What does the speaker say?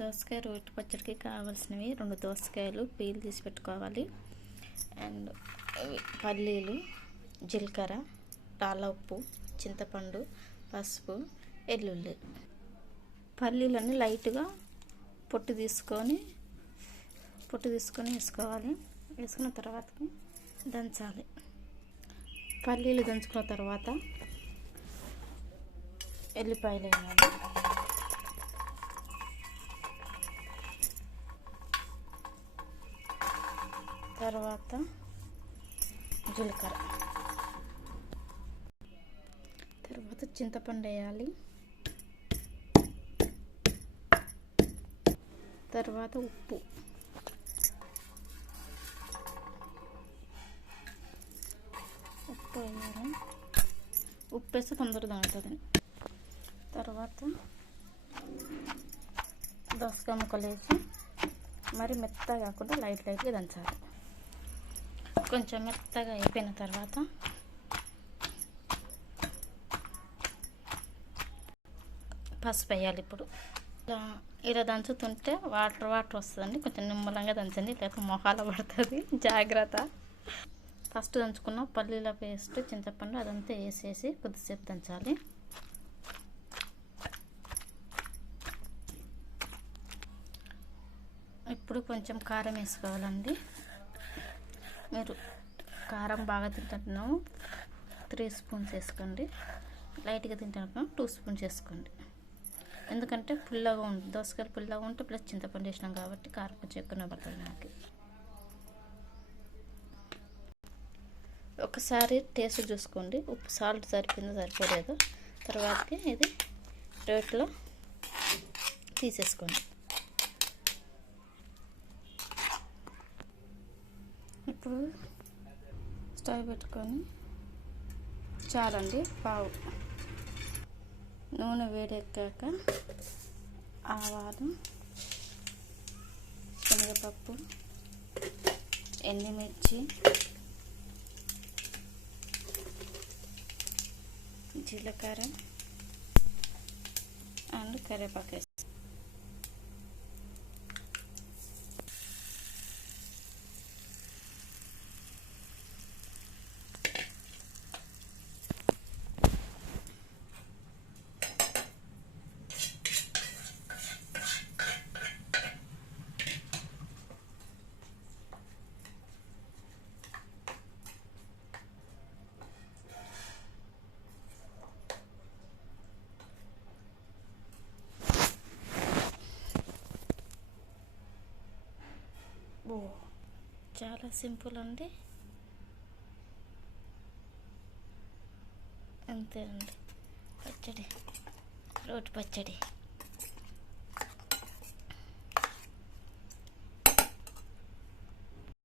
దోసకాయ రోటి పచ్చడికి కావాల్సినవి రెండు దోసకాయలు పీల్ తీసి పెట్టుకోవాలి. అండ్ పల్లీలు జీలకర్ర రాళ్ళ ఉప్పు చింతపండు పసుపు ఎల్లుల్లి. పల్లీలన్నీ లైట్గా పొట్టు తీసుకొని పొట్టు తీసుకొని వేసుకోవాలి. వేసుకున్న తర్వాత దంచాలి. పల్లీలు దంచుకున్న తర్వాత ఎల్లిపాయలు వేయాలి. తర్వాత జీలకర్ర. తర్వాత చింతపండు వేయాలి. తర్వాత ఉప్పు. ఉప్పు వేయాలి. ఉప్పు వేస్తే తొందరగా అవుతుంది తర్వాత దోసకాయ ముక్కలు వేసి మరి మెత్తగా కాకుండా లైట్ లైట్గా దంచాలి. కొంచెం మెత్తగా అయిపోయిన తర్వాత పసుపు వేయాలి ఇప్పుడు. ఇలా ఇలా దంచుతుంటే వాటర్ వాటర్ వస్తుందండి. కొంచెం నిమ్మలంగా దంచండి లేకపోతే మొహాల పడుతుంది. జాగ్రత్త. ఫస్ట్ దంచుకున్న పల్లీల పేస్ట్ చింతపండు అదంతా వేసేసి కొద్దిసేపు దంచాలి. ఇప్పుడు కొంచెం కారం వేసుకోవాలండి. మీరు కారం బాగా తింటున్నాము. త్రీ స్పూన్స్ వేసుకోండి. లైట్గా తింటున్నాము. టూ స్పూన్స్ వేసుకోండి. ఎందుకంటే పుల్లగా ఉంటుంది దోసకాయలు పుల్లగా ఉంటే ప్లస్ చింతపండు వేసినాం కాబట్టి కారం కొంచెం ఎక్కువనే పడుతుంది నాకు. ఒకసారి టేస్ట్ చూసుకోండి. ఉప్పు సాల్ట్ సరిపోయిందో సరిపోలేదు? తర్వాతకి ఇది రేట్లో తీసేసుకోండి. ఇప్పుడు స్టవ్ పెట్టుకొని చాలండి పావు. నూనె వేడెక్కాక ఆవాలు శనగపప్పు ఎండుమిర్చి జీలకర్ర అండ్ కరివేపాకు ఓ చాలా సింపుల్ అండి. అంతే అండి. పచ్చడి రోటి పచ్చడి.